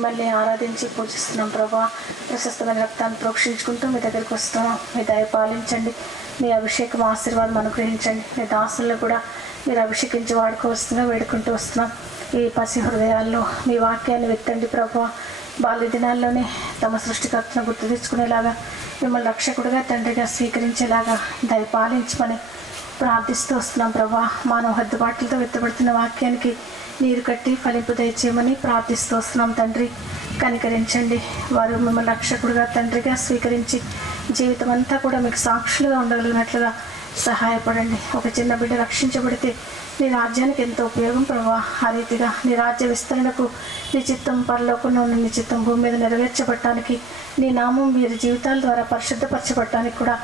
మిమ్మల్ని ఆరాధించి పూజిస్తున్నాం ప్రభా. ప్రశస్తమైన రక్తాన్ని ప్రోక్షించుకుంటూ మీ దగ్గరికి వస్తున్నాం. మీ దయ పాలించండి. మీ అభిషేకం ఆశీర్వాదం అనుగ్రహించండి. మీ దాసులను కూడా మీరు అభిషేకించి వాడుకోవస్తున్నా వేడుకుంటూ వస్తున్నాం. ఈ పసి హృదయాల్లో మీ వాక్యాన్ని విత్తండి ప్రభా. బాల్య దినాల్లోనే తమ సృష్టికర్తను గుర్తు తెచ్చుకునేలాగా, మిమ్మల్ని రక్షకుడిగా తండ్రిగా స్వీకరించేలాగా దయపాలించమని ప్రార్థిస్తూ వస్తున్నాం ప్రభా. మానవ హద్దుబాట్లతో విత్తబడుతున్న వాక్యానికి నీరు కట్టి ఫలింపు దయచేయమని ప్రార్థిస్తూ వస్తున్నాం తండ్రి. కనికరించండి. వారు మిమ్మల్ని రక్షకుడిగా తండ్రిగా స్వీకరించి జీవితం అంతా కూడా మీకు సాక్షులుగా ఉండగలిగినట్లుగా సహాయపడండి. ఒక చిన్న బిడ్డ రక్షించబడితే నీ రాజ్యానికి ఎంతో ఉపయోగం ప్రభా. ఆ రీతిగా నీ రాజ్య విస్తరణకు నీ చిత్తం పరలోకంలో ఉన్న నీ చిత్తం భూమి మీద నెరవేర్చబడటానికి, నీ నామం వీరి జీవితాల ద్వారా పరిశుద్ధపరచబడటానికి కూడా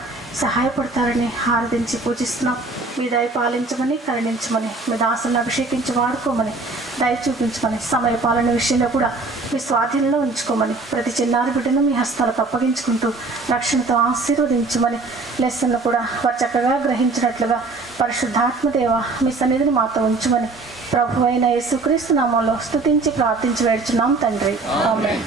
సహాయపడతారని ఆరాధించి పూజిస్తున్నాం. మీ దయ పాలించమని, కరుణించమని, మీ దాసులను అభిషేకించి వాడుకోమని, దయ చూపించమని, సమయ పాలన విషయంలో కూడా మీ స్వాధీనంలో ఉంచుకోమని, ప్రతి చిన్నారి బిడ్డను మీ హస్తాలకు అప్పగించుకుంటూ రక్షణతో ఆశీర్వదించమని, లెసన్లు కూడా వారు చక్కగా గ్రహించినట్లుగా పరిశుద్ధాత్మదేవ మీ సన్నిధిని మాతో ఉంచమని ప్రభు అయిన యేసుక్రీస్తు నామంలో స్తుతించి ప్రార్థించి వేడుచున్నాం తండ్రి. ఆమేన్.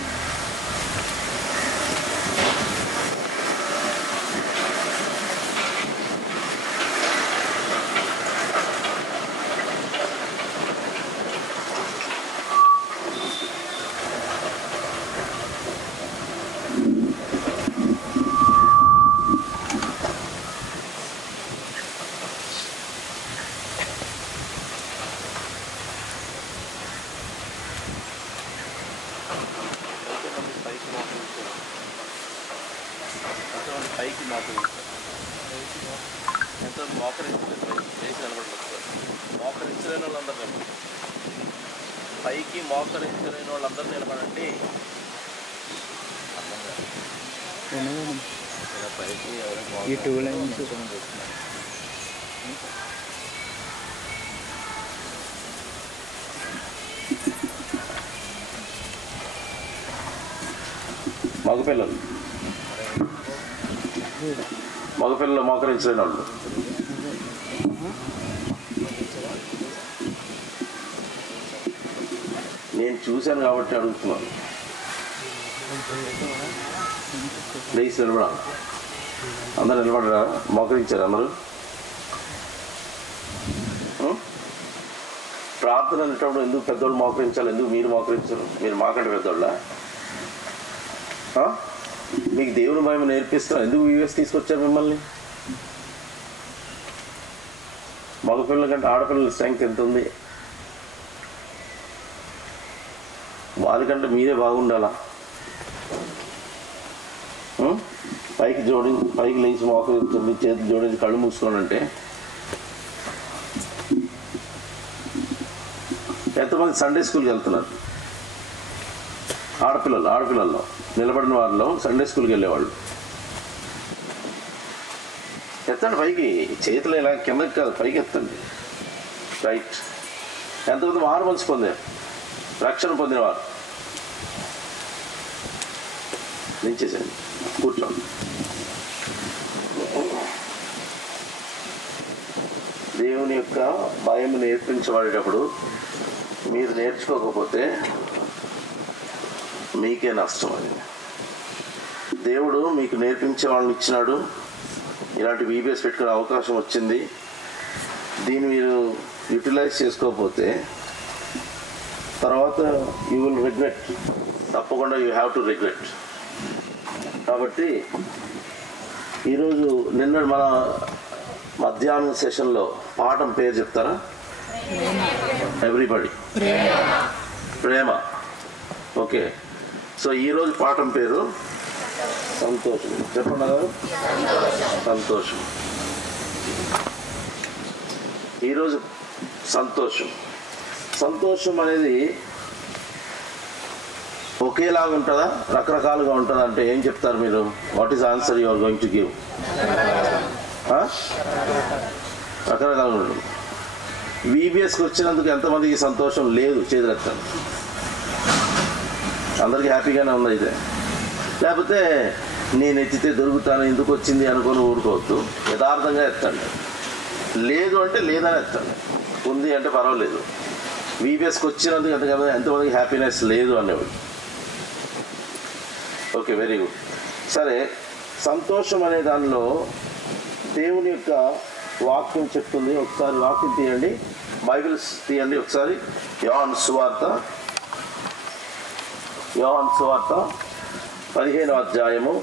పైకి ఎంతో మోకరించలేని వాళ్ళందరూ పైకి మోకరించలేని వాళ్ళందరూ నిలబడండి. పైకి మగపిల్లలు మోకరించలేని వాళ్ళు నేను చూశాను కాబట్టి అడుగుతున్నాను. ప్లీజ్ నిలబడాలి. అందరూ నిలబడరా? మోకరించారు అందరూ? ప్రార్థన అనేటప్పుడు ఎందుకు పెద్దోళ్ళు మోకరించాలి? ఎందుకు మీరు మోకరించరు? మీరు మాకంటే పెద్దోళ్ళ? మీకు దేవుని భయం నేర్పిస్తారు. ఎందుకు యూఎస్ తీసుకొచ్చారు మిమ్మల్ని? మగపిల్లల కంటే ఆడపిల్లల స్ట్రెంగ్త్ ఎంత ఉంది? వాళ్ళకంటే మీరే బాగుండాలా? పైకి లేచి మోకరించండి, చేతులు జోడించి కళ్ళు మూసుకోనంటే ఎంతమంది సండే స్కూల్కి వెళ్తున్నారు? ఆడపిల్లల్లో నిలబడిన వారిలో సండే స్కూల్కి వెళ్ళేవాళ్ళు ఎత్తండి పైకి. చేతులు ఇలా కిందకి కాదు, పైకి ఎత్తండి. రైట్. ఎంతమంది మారు మనసు పొందారు? రక్షణ పొందినవారు నించేసండి, కూర్చోండి. దేవుని యొక్క భయం నేర్పించబడేటప్పుడు మీరు నేర్చుకోకపోతే మీకే నష్టం. అది దేవుడు మీకు నేర్పించే వాళ్ళని ఇచ్చినాడు. ఇలాంటి వీబీఎస్ పెట్టుకునే అవకాశం వచ్చింది. దీన్ని మీరు యూటిలైజ్ చేసుకోకపోతే తర్వాత యూ విల్ రిగ్రెట్. తప్పకుండా యూ హ్యావ్ టు రిగ్రెట్. కాబట్టి ఈరోజు నిన్న మన మధ్యాహ్నం సెషన్లో పాఠం పేరు చెప్తారా? ఎవ్రీబడి ప్రేమ. ఓకే. సో ఈరోజు పాఠం పేరు సంతోషం. చెప్పండి. సంతోషం. ఈరోజు సంతోషం అనేది ఒకేలాగా ఉంటుందా, రకరకాలుగా ఉంటుందా అంటే ఏం చెప్తారు మీరు? What is answer you are going to give? రకరకాలుగా ఉంటుంది. వీబీఎస్కి వచ్చినందుకు ఎంతమందికి సంతోషం లేదు? చేతులెత్తండి. అందరికీ హ్యాపీగానే ఉంది. అయితే లేకపోతే నేను ఎత్తితే దొరుకుతాను, ఎందుకు వచ్చింది అనుకొని ఊరుకోవద్దు. యథార్థంగా ఎత్తండి. లేదు అంటే లేదని ఎత్తండి. ఉంది అంటే పర్వాలేదు. వీబీఎస్కి వచ్చినందుకు ఎంతమందికి హ్యాపీనెస్ లేదు అనేవాడు? Okay, very good. సరే, సంతోషం అనే దానిలో దేవుని యొక్క వాక్యం చెప్తుంది. ఒకసారి వాక్యం తీయండి, బైబిల్స్ తీయండి ఒకసారి. యోహాను సువార్త 15వ అధ్యాయము.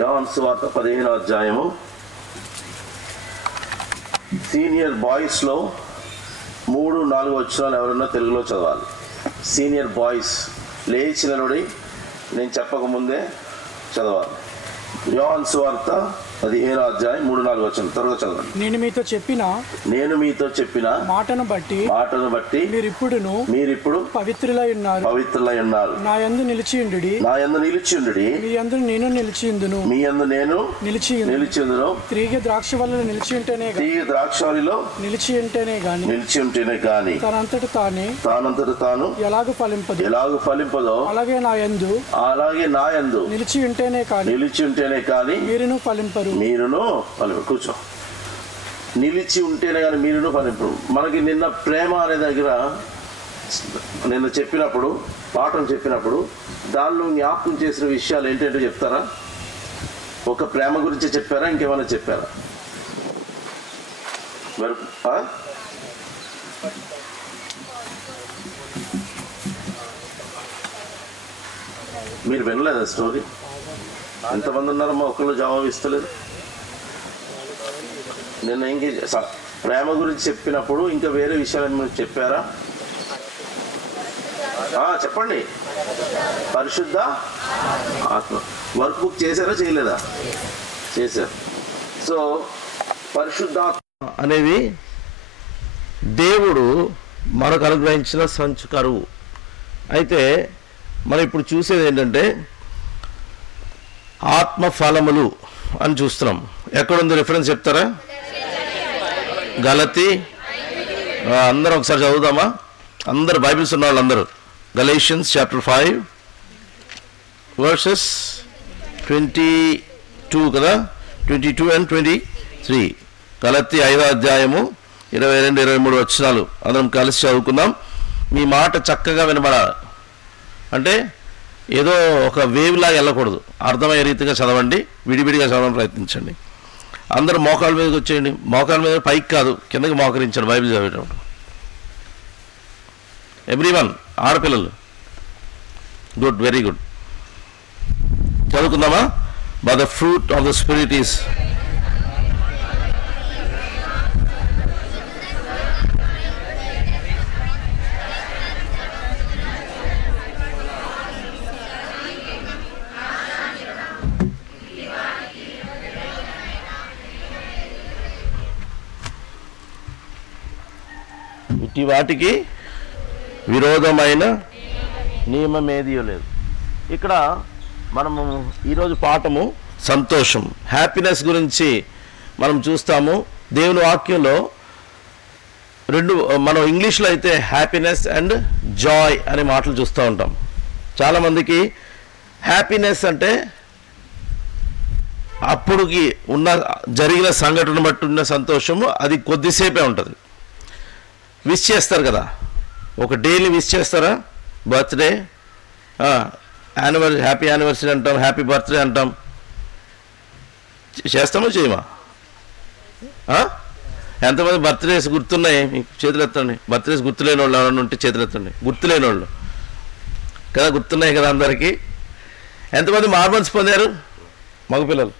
యోహాను సువార్త 15వ అధ్యాయము. సీనియర్ బాయ్స్లో 3-4 వచనాలు ఎవరన్నా తెలుగులో చదవాలి. సీనియర్ బాయ్స్ లేచి నిలబడి నేను చెప్పకముందే చదవాలి. యోహాను సువార్త 15వ అధ్యాయం 3-4 వచనం త్వరగా చదవండి. నేను మీతో చెప్పిన మాటను బట్టి మీరిప్పుడు పవిత్రులై ఉన్నారు. నా యందు నిలిచియుండుడి. మీ యందు నేను నిలిచియుందును. తిరిగి ద్రాక్షవల్లిలో నిలిచియుంటేనే గాని తనంతట తాను ఎలాగూ ఫలింపదో అలాగే నా యందు నిలిచియుంటేనే కానీ మీరును ఫలింపరు. కూర్చో. నిలిచి ఉంటేనే కానీ మీరును ఫలింపరు. మనకి నిన్న ప్రేమ అనే దగ్గర నిన్న చెప్పినప్పుడు, పాఠం చెప్పినప్పుడు దానిలో జ్ఞాపకం చేసిన విషయాలు ఏంటంటే చెప్తారా? ఒక ప్రేమ గురించి చెప్పారా, ఇంకేమైనా చెప్పారా? మీరు వినలేదా స్టోరీ? ఎంతమంది ఉన్నారమ్మా? ఒకళ్ళు జవాబు ఇస్తలేదు. నిన్న ప్రేమ గురించి చెప్పినప్పుడు ఇంకా వేరే విషయాలు మీరు చెప్పారా? చెప్పండి. పరిశుద్ధ ఆత్మ. వర్క్ బుక్ చేశారా, చేయలేదా? చేశారు. సో పరిశుద్ధాత్మ అనేది దేవుడు మనకు అనుగ్రహించిన సంచు కరువు. అయితే మనం ఇప్పుడు చూసేది ఏంటంటే ఆత్మ ఫలములు అని చూస్తున్నాం. ఎక్కడుంది రిఫరెన్స్ చెప్తారా? గలతీ. అందరం ఒకసారి చదువుదామా? అందరు బైబిల్స్ ఉన్న వాళ్ళందరూ. గలేషియన్స్ చాప్టర్ 5 వర్సెస్ 22 కదా, 22 and 23. గలతీ 5వ అధ్యాయము 22-23 వచనాలు అందరం కలిసి చదువుకుందాం. మీ మాట చక్కగా వినబడాలి. అంటే ఏదో ఒక వేవ్ లాగా వెళ్ళకూడదు. అర్థమయ్యే రీతిగా చదవండి, విడివిడిగా చదవడం ప్రయత్నించండి. అందరూ మోకాళ్ళ మీదకి వచ్చేయండి. మోకాళ్ళ మీద పైకి కాదు, కిందకి మోకరించండి బైబిల్ చదివేటప్పుడు. ఎవ్రీవన్, ఆడపిల్లలు. Good, very good. చదువుకుందామా? By the fruit of the spirit is ఇటు వాటికి విరోధమైన నియమమేదీ లేదు. ఇక్కడ మనము ఈరోజు పాఠము సంతోషం, హ్యాపీనెస్ గురించి మనం చూస్తాము. దేవుని వాక్యంలో రెండు, మనం ఇంగ్లీష్లో అయితే హ్యాపీనెస్ అండ్ జాయ్ అనే మాటలు చూస్తూ ఉంటాం. చాలామందికి హ్యాపీనెస్ అంటే అప్పుడుకి ఉన్న జరిగిన సంఘటన బట్టి ఉన్న సంతోషము, అది కొద్దిసేపే ఉంటుంది. విష్ చేస్తారు కదా, ఒక డైలీ విష్ చేస్తారా? బర్త్డే, యానివర్సరీ, హ్యాపీ యానివర్సరీ అంటాం, హ్యాపీ బర్త్డే అంటాం. చేస్తామో చేయమా? ఎంతమంది బర్త్డేస్ గుర్తున్నాయి? మీకు చేతులు ఎత్తండి. బర్త్డేస్ గుర్తులేని వాళ్ళు ఎవరైనా ఉంటే చేతులు ఎత్తండి. గుర్తులేని వాళ్ళు కదా, గుర్తున్నాయి కదా అందరికీ. ఎంతమంది మార్బల్స్ పొందారు మగపిల్లలు?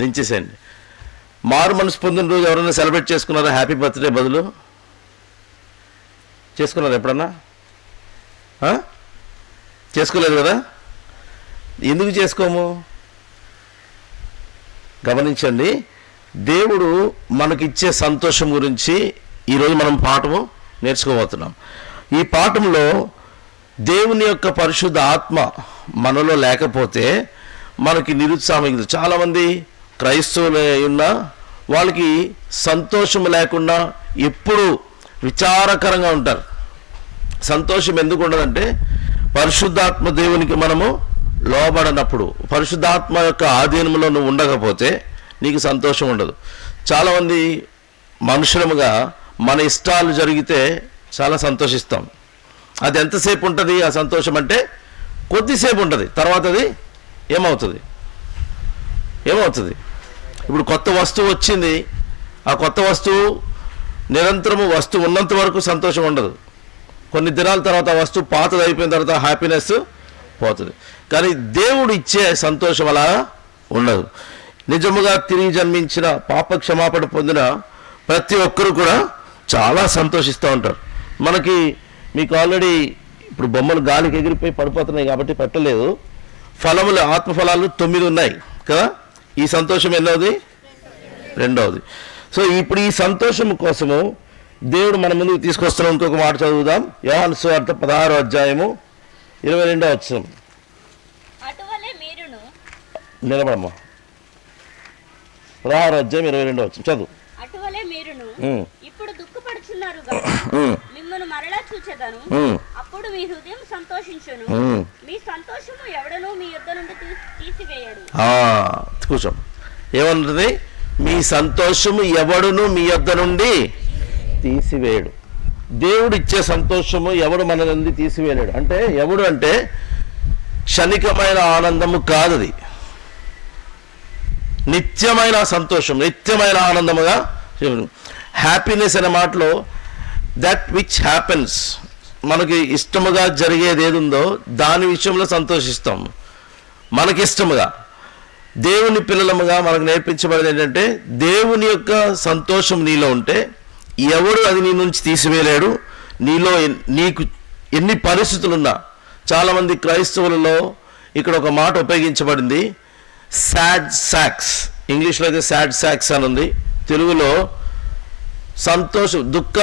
దించేసేయండి. మారు మనసు పొందిన రోజు ఎవరైనా సెలబ్రేట్ చేసుకున్నారా? హ్యాపీ బర్త్డే బదులు చేసుకున్నారా ఎప్పుడన్నా? చేసుకోలేదు కదా. ఎందుకు చేసుకోము? గమనించండి, దేవుడు మనకిచ్చే సంతోషం గురించి ఈరోజు మనం పాఠము నేర్చుకోబోతున్నాం. ఈ పాఠంలో దేవుని యొక్క పరిశుద్ధ ఆత్మ మనలో లేకపోతే మనకి నిరుత్సాహం. చాలామంది క్రైస్తవులు ఉన్న వాళ్ళకి సంతోషం లేకుండా ఎప్పుడు విచారకరంగా ఉంటారు. సంతోషం ఎందుకు ఉండదంటే పరిశుద్ధాత్మ దేవునికి మనము లోబడినప్పుడు, పరిశుద్ధాత్మ యొక్క ఆధీనంలో నువ్వు ఉండకపోతే నీకు సంతోషం ఉండదు. చాలామంది మనుషులముగా మన ఇష్టాలు జరిగితే చాలా సంతోషిస్తాం. అది ఎంతసేపు ఉంటుంది ఆ సంతోషం అంటే? కొద్దిసేపు ఉంటుంది, తర్వాత అది ఏమవుతుంది? ఇప్పుడు కొత్త వస్తువు వచ్చింది, ఆ కొత్త వస్తువు నిరంతరము వస్తువు ఉన్నంత వరకు సంతోషం ఉండదు. కొన్ని దినాల తర్వాత ఆ వస్తువు పాతది అయిపోయిన తర్వాత హ్యాపీనెస్ పోతుంది. కానీ దేవుడు ఇచ్చే సంతోషం అలా ఉండదు. నిజముగా తిరిగి జన్మించిన పాప క్షమాపణ పొందిన ప్రతి ఒక్కరు కూడా చాలా సంతోషిస్తూ ఉంటారు. మీకు ఆల్రెడీ ఇప్పుడు బొమ్మలు గాలికి ఎగిరిపోయి పడిపోతున్నాయి కాబట్టి పెట్టలేదు. ఫలములు, ఆత్మఫలాలు 9 ఉన్నాయి కదా. ఈ సంతోషం ఎన్నోది? 2వది. సో ఇప్పుడు ఈ సంతోషం కోసము దేవుడు మన ముందుకు తీసుకొస్తున్నాం. ఇంకొక మాట చదువుదాం. యోహాను సువార్త 16వ అధ్యాయము 22వ వచనం. నిలబడమ్మా. 16వ అధ్యాయం 22వ వచనం చదువు. అటువలే మీరును ఇప్పుడు దుఃఖపడుచున్నారు మిమ్మల్ని మరలా చూచెదను, అప్పుడు మీ హృదయం సంతోషించును, మీ సంతోషము ఎవడను మీ యొద్ద నుండి తీసివేయడు. కూర్చో. ఏమన్నది? మీ సంతోషము ఎవడును మీ యొద్ద నుండి తీసివేయడు. దేవుడు ఇచ్చే సంతోషము ఎవడు మన నుండి తీసివేయలేడు. అంటే ఎవడు అంటే క్షణికమైన ఆనందము కాదు, అది నిత్యమైన సంతోషం, నిత్యమైన ఆనందముగా. హ్యాపీనెస్ అనే మాటలో దట్ విచ్ హ్యాపెన్స్, మనకి ఇష్టముగా జరిగేది ఏది ఉందో దాని విషయంలో సంతోషిస్తాం. మనకిష్టముగా దేవుని పిల్లలముగా మనకు నేర్పించబడేది ఏంటంటే దేవుని యొక్క సంతోషం నీలో ఉంటే ఎవడు అది నీ నుంచి తీసివేయలేడు. నీకు ఎన్ని పరిస్థితులున్నా, చాలామంది క్రైస్తవులలో ఇక్కడ ఒక మాట ఉపయోగించబడింది, సాడ్ సాక్స్. ఇంగ్లీష్లో అయితే సాడ్ సాక్స్ అని ఉంది, తెలుగులో సంతోషం దుఃఖ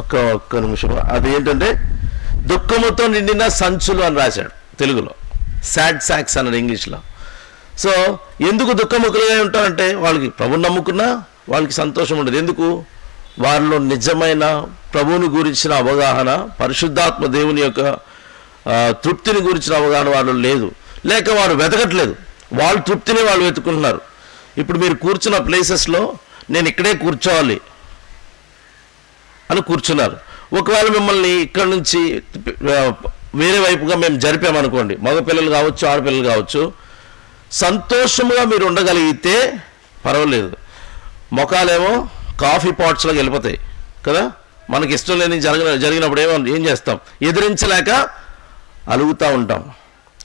ఒక్క నిమిషం. అది ఏంటంటే దుఃఖముతో నిండిన సంచులు అని రాశాడు తెలుగులో. సాడ్ సాక్స్ అన్నాడు ఇంగ్లీష్లో. సో ఎందుకు దుఃఖముఖులుగా ఉంటారంటే వాళ్ళకి ప్రభువుని నమ్ముకున్నా వాళ్ళకి సంతోషం ఉండదు. ఎందుకు? వారిలో నిజమైన ప్రభువుని గురించిన అవగాహన, పరిశుద్ధాత్మ దేవుని యొక్క తృప్తిని గురించిన అవగాహన వాళ్ళు లేదు, లేక వారు వెతకట్లేదు. వాళ్ళ తృప్తిని వాళ్ళు వెతుకుంటున్నారు. ఇప్పుడు మీరు కూర్చున్న ప్లేసెస్లో నేను ఇక్కడే కూర్చోవాలి అని కూర్చున్నారు. ఒకవేళ మిమ్మల్ని ఇక్కడ నుంచి వేరే వైపుగా మేము జరిపామనుకోండి, మగపిల్లలు కావచ్చు, ఆడపిల్లలు కావచ్చు, సంతోషముగా మీరు ఉండగలిగితే పర్వాలేదు. మొఖాలేమో కాఫీ పాట్స్లోకి వెళ్ళిపోతాయి కదా. మనకి ఇష్టం లేని జరిగినప్పుడు ఏం చేస్తాం? ఎదిరించలేక అలుగుతూ ఉంటాం,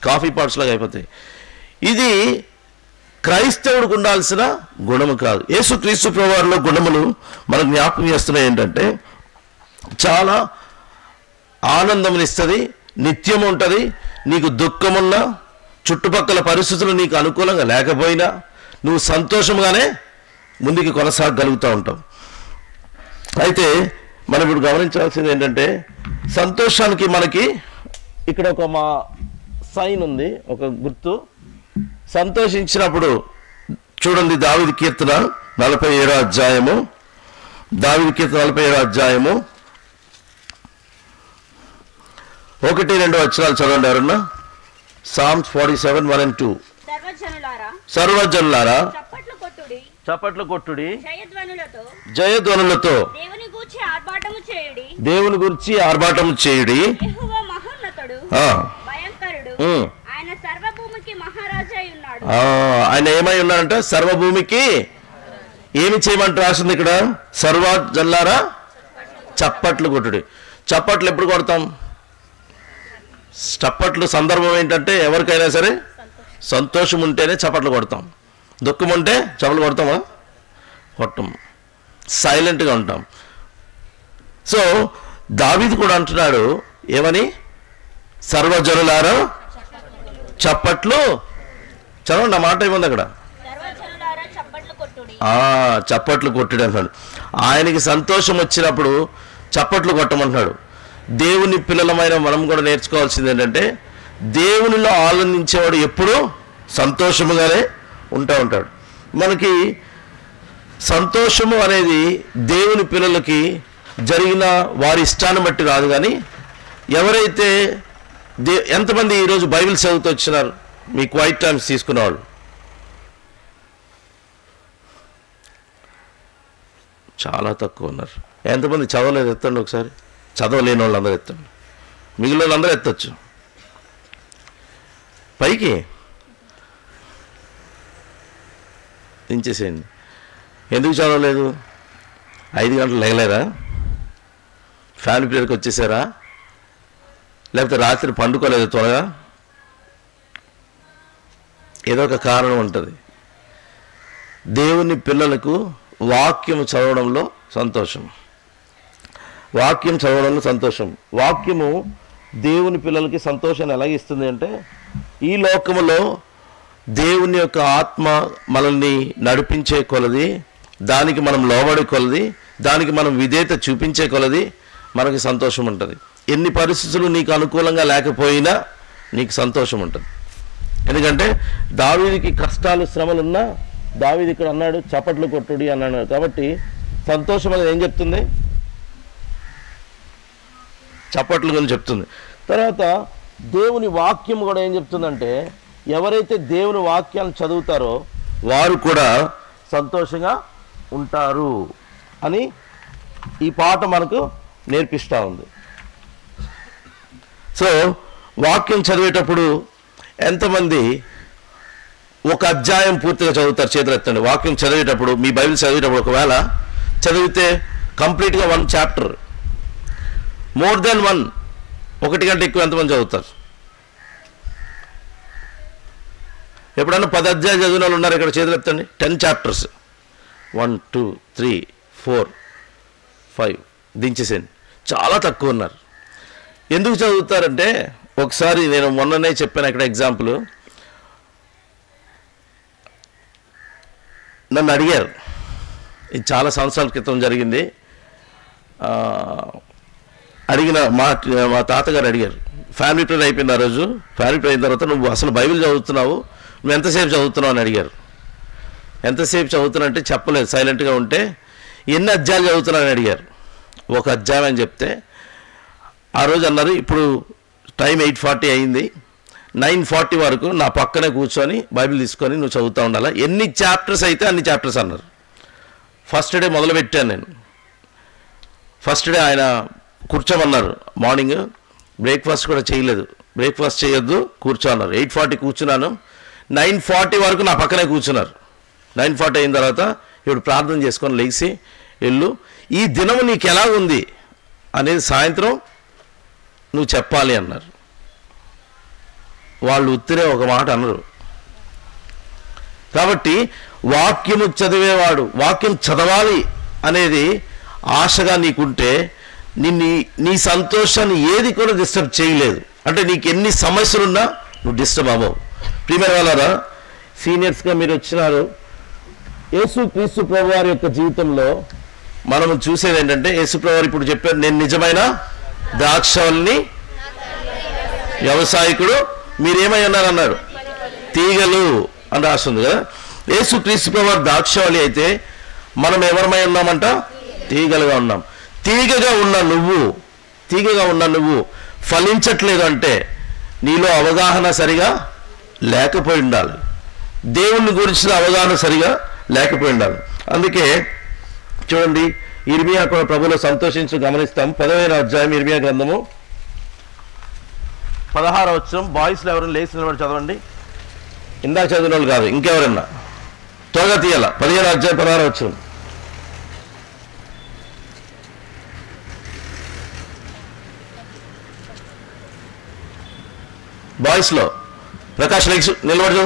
కాఫీ పాట్స్లాగా అయిపోతాయి. ఇది క్రైస్తవుడికి ఉండాల్సిన గుణము కాదు. యేసుక్రీస్తు ప్రభువారిలో గుణములు మనకు జ్ఞాపకం చేస్తున్నాయి ఏంటంటే చాలా ఆనందమునిస్తుంది, నిత్యం ఉంటుంది. నీకు దుఃఖమున్నా, చుట్టుపక్కల పరిస్థితులు నీకు అనుకూలంగా లేకపోయినా నువ్వు సంతోషంగానే ముందుకు కొనసాగలుగుతూ ఉంటావు. అయితే మనం ఇప్పుడు గమనించాల్సింది ఏంటంటే సంతోషానికి మనకి ఇక్కడ ఒక మా సైన్ ఉంది, ఒక గుర్తు. సంతోషించినప్పుడు చూడండి, దావీదు కీర్తన 47వ అధ్యాయము, దావీదు కీర్తన 47వ అధ్యాయము 1-2 వచనాలు చదవండి ఎవరన్నా. Psalms 47:1-2. సర్వజనులారా చప్పట్లు కొట్టుడి, జయధ్వనులతో దేవుని గురించి ఆర్భాటము చేయుడి. ఆయన ఏమై ఉన్నాడంటే సర్వభూమికి ఏమి చేయమంటే రాసింది ఇక్కడ. సర్వజనులారా చప్పట్లు కొట్టుడి. చప్పట్లు ఎప్పుడు కొడతాం? చప్పట్లు సందర్భం ఏంటంటే ఎవరికైనా సరే సంతోషం ఉంటేనే చప్పట్లు కొడతాం. దుఃఖం ఉంటే చప్పట్లు కొడతామా? కొట్టం, సైలెంట్గా ఉంటాం. సో దావీదు కూడా అంటున్నాడు ఏమని? సర్వజనులారా చప్పట్లు. చదవండి, నా మాట ఏముంది అక్కడ? చప్పట్లు కొట్టుడు అంటున్నాడు. ఆయనకి సంతోషం వచ్చినప్పుడు చప్పట్లు కొట్టమంటున్నాడు. దేవుని పిల్లలమైన మనం కూడా నేర్చుకోవాల్సింది ఏంటంటే దేవునిలో ఆనందించేవాడు ఎప్పుడూ సంతోషముగానే ఉంటాడు. మనకి సంతోషము అనేది దేవుని పిల్లలకి జరిగిన వారి ఇష్టాన్ని బట్టి రాదు. కానీ ఎవరైతే ఎంతమంది ఈరోజు బైబిల్ చదువుతూ వచ్చినారు? మీ క్వైట్ టైమ్స్ తీసుకునేవాళ్ళు చాలా తక్కువ ఉన్నారు. ఎంతమంది చదవలేదు ఎత్తండి ఒకసారి. చదవలేని వాళ్ళందరూ ఎత్తండి. మిగిలిన వాళ్ళందరూ ఎత్తచ్చు పైకి. దించేసేయండి. ఎందుకు చదవలేదు? 5 గంటలు లేగలేరా? ఫ్యామిలీ ప్రేయర్కి వచ్చేసారా? లేకపోతే రాత్రి పండుకోలేదు త్వరగా? ఏదో ఒక కారణం ఉంటుంది. దేవుని పిల్లలకు వాక్యం చదవడంలో సంతోషం. వాక్యం చదవడంలో సంతోషం. వాక్యము దేవుని పిల్లలకి సంతోషాన్ని ఎలాగిస్తుంది అంటే, ఈ లోకములో దేవుని యొక్క ఆత్మ మనల్ని నడిపించే కొలది, దానికి మనం లోబడే కొలది, దానికి మనం విధేయత చూపించే కొలది మనకి సంతోషం ఉంటుంది. ఎన్ని పరిస్థితులు నీకు అనుకూలంగా లేకపోయినా నీకు సంతోషం ఉంటుంది. ఎందుకంటే దావీదుకి కష్టాలు శ్రమలున్నా దావీదు ఇక్కడ అన్నాడు చప్పట్లు కొట్టుడి అన్నాడు. కాబట్టి సంతోషం అనేది ఏం చెప్తుంది? చప్పట్లు గురించి చెప్తుంది. తర్వాత దేవుని వాక్యం కూడా ఏం చెప్తుందంటే, ఎవరైతే దేవుని వాక్యాన్ని చదువుతారో వారు కూడా సంతోషంగా ఉంటారు అని ఈ పాట మనకు నేర్పిస్తూ ఉంది. సో వాక్యం చదివేటప్పుడు ఎంతమంది ఒక అధ్యాయం పూర్తిగా చదువుతారు? చేతులు ఎత్తండి. వాక్యం చదివేటప్పుడు, మీ బైబిల్ చదివేటప్పుడు ఒకవేళ చదివితే కంప్లీట్గా 1 చాప్టర్, మోర్ దెన్ 1, 1 కంటే ఎక్కువ ఎంతమంది చదువుతారు? ఎప్పుడన్నా 10 అధ్యాయాలు చదివిన వాళ్ళు ఉన్నారు ఇక్కడ? చేతులు ఎత్తండి. 10 చాప్టర్స్, 1 2 3 4 5 దించేసేయండి. చాలా తక్కువ ఉన్నారు. ఎందుకు చదువుతారంటే, ఒకసారి నేను మొన్ననే చెప్పాను ఇక్కడ ఎగ్జాంపుల్. నన్ను అడిగారు, ఇది చాలా సంవత్సరాల క్రితం జరిగింది. అడిగిన మా తాతగారు అడిగారు, ఫ్యామిలీ ప్రేయర్ అయిపోయింది ఆ రోజు. ఫ్యామిలీ ప్రేయర్ అయిన తర్వాత నువ్వు అసలు బైబిల్ చదువుతున్నావు, నువ్వు ఎంతసేపు చదువుతున్నావు అని అడిగారు. ఎంతసేపు చదువుతున్నా అంటే చెప్పలేదు, సైలెంట్గా ఉంటే. ఎన్ని అధ్యాయాలు చదువుతున్నావు అని అడిగారు. 1 అధ్యాయం అని చెప్తే ఆ రోజు అన్నారు, ఇప్పుడు టైం 8:40 అయింది, 9:40 వరకు నా పక్కనే కూర్చొని బైబిల్ తీసుకొని నువ్వు చదువుతూ ఉండాలా, ఎన్ని చాప్టర్స్ అయితే అన్ని చాప్టర్స్ అన్నారు. ఫస్ట్ డే మొదలుపెట్టాను నేను. ఫస్ట్ డే ఆయన కూర్చోమన్నారు. మార్నింగ్ బ్రేక్ఫాస్ట్ కూడా చేయలేదు. బ్రేక్ఫాస్ట్ చేయొద్దు, కూర్చో అన్నారు. 8:40 కూర్చున్నాను. 9:40 వరకు నా పక్కనే కూర్చున్నారు. 9:40 అయిన తర్వాత ఇప్పుడు ప్రార్థన చేసుకొని లేచి వెళ్ళు, ఈ దినము నీకు ఎలా ఉంది అనేది సాయంత్రం నువ్వు చెప్పాలి అన్నారు. వాళ్ళు ఉత్తిరే ఒక మాట అన్నారు. కాబట్టి వాక్యము చదివేవాడు, వాక్యం చదవాలి అనేది ఆశగా నీకుంటే నీ సంతోషాన్ని ఏది కూడా డిస్టర్బ్ చేయలేదు. అంటే నీకు ఎన్ని సమస్యలున్నా నువ్వు డిస్టర్బ్ అవ్వవు. ప్రియమైన వాళ్ళారా, సీనియర్స్గా మీరు వచ్చినారు. యేసు క్రీస్తు ప్రభువారి యొక్క జీవితంలో మనం చూసేది ఏంటంటే, యేసు ప్రభువారు ఇప్పుడు చెప్పారు, నేను నిజమైన ద్రాక్షవల్లిని, వ్యవసాయకుడు మీరేమై ఉన్నారన్నాడు, తీగలు అని రాస్తుంది కదా. యేసు క్రీస్తు ప్రభువారు ద్రాక్షవల్లి అయితే మనం ఎవరమై ఉన్నామంట? తీగలుగా ఉన్నాం. తీగగా ఉన్న నువ్వు ఫలించట్లేదు అంటే నీలో అవగాహన సరిగా లేకపోయి ఉండాలి. దేవుని గురించిన అవగాహన సరిగా లేకపోయి ఉండాలి. అందుకే చూడండి, ఇర్మియా కూడా ప్రభువులో సంతోషించి గమనిస్తాం. 10వ అధ్యాయం ఇర్మియా గ్రంథము 16వ వచనం. బాయ్స్లో ఎవరైనా లేచి నిలబడి చదవండి. ఇందాక చదివిన వాళ్ళు కాదు, ఇంకెవరన్నా త్వరగా తీయాల. 15వ అధ్యాయం 16వ వచనం. బాయ్స్లో ప్రకాష్ లేచి నిలబడదు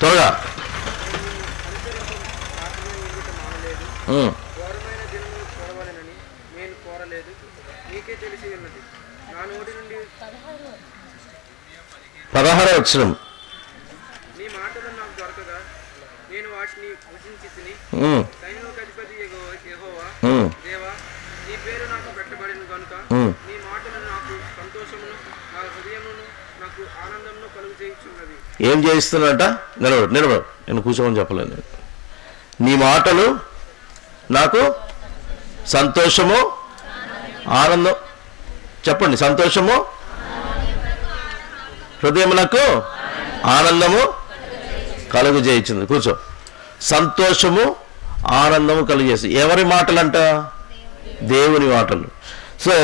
త్వరగా. పదహారవ వచనం. ఏం చేయిస్తున్నట? నిలబడు. నేను కూర్చోమని చెప్పలేదు. నీ మాటలు నాకు సంతోషము, ఆనందం. చెప్పండి, సంతోషము, హృదయమునకు ఆనందము కలుగజేయించింది. కూర్చో. సంతోషము ఆనందము కలుగజేస్తుంది. ఎవరి మాటలంట? దేవుని మాటలు. సో